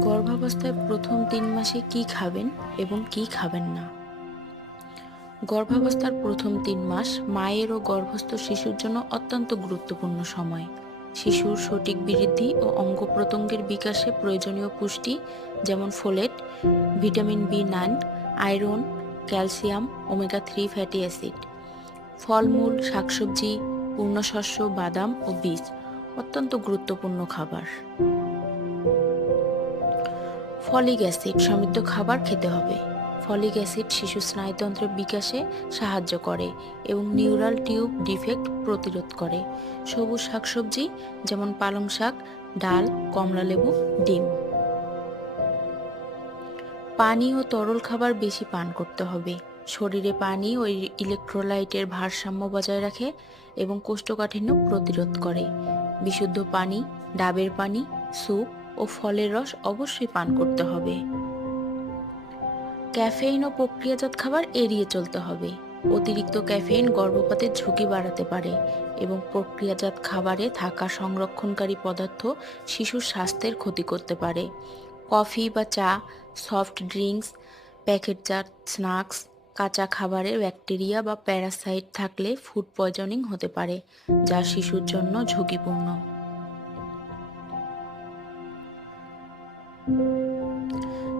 গর্ভাবস্থায় প্রথম তিন মাসে কি খাবেন এবং কি খাবেন না? গর্ভাবস্থার প্রথম তিন মাস মায়ের ও গর্ভস্থ শিশুর জন্য অত্যন্ত গুরুত্বপূর্ণ সময়। শিশুর সঠিক বৃদ্ধি ও অঙ্গ প্রত্যঙ্গের বিকাশে প্রয়োজনীয় পুষ্টি যেমন folate, vitamin B nine, iron, calcium, omega three fatty acid, ফলমূল, শাকসবজি, পূর্ণশস্য, বাদাম ও বীজ অত্যন্ত গুরুত্বপূর্ণ খাবার। ফলিক অ্যাসিড সমৃদ্ধ খাবার খেতে হবে। ফলিক অ্যাসিড শিশু স্নায়ুতন্ত্রের বিকাশে সাহায্য করে এবং নিউরাল টিউব ডিফেক্ট প্রতিরোধ করে। সবুজ শাকসবজি যেমন পালং শাক, ডাল কমলালেবু ডিম। পানি ও তরল খাবার বেশি পান করতে হবে। শরীরে পানি ও ইলেকট্রোলাইটের ভারসাম্য বজায় রাখে এবং কোষ্ঠকাঠিন্য প্রতিরোধ করে। বিশুদ্ধ পানি, ডাবের পানি, স্যুপ ও ফলের রস অবশ্যই পান করতে হবে। ক্যাফেইন ও প্রক্রিয়াজাত খাবার এড়িয়ে চলতে হবে। অতিরিক্ত ক্যাফেইন গর্ভপাতের ঝুঁকি বাড়াতে পারে এবং প্রক্রিয়াজাত খাবারে থাকা সংরক্ষণকারী পদার্থ শিশুর স্বাস্থ্যের ক্ষতি করতে পারে। কফি বা চা, সফট ড্রিঙ্কস প্যাকেটজাত স্ন্যাক্স, কাঁচা খাবারে ব্যাকটেরিয়া বা প্যারাসাইট থাকলে ফুড পয়জনিং হতে পারে, যা শিশুর জন্য ঝুঁকিপূর্ণ।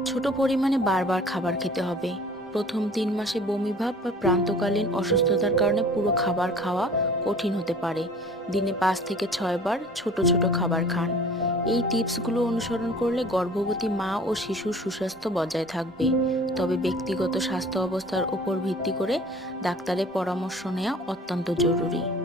ছোট পরিমাণে বারবার খাবার খেতে হবে। প্রথম তিন মাসে বমিভাব বা প্রান্তকালীন অসুস্থতার কারণে পুরো খাবার খাওয়া কঠিন হতে পারে। দিনে পাঁচ থেকে ছয় বার ছোট ছোট খাবার খান। এই টিপসগুলো অনুসরণ করলে গর্ভবতী মা ও শিশুর সুস্বাস্থ্য বজায় থাকবে। তবে ব্যক্তিগত স্বাস্থ্য অবস্থার উপর ভিত্তি করে ডাক্তারের পরামর্শ নেওয়া অত্যন্ত জরুরি।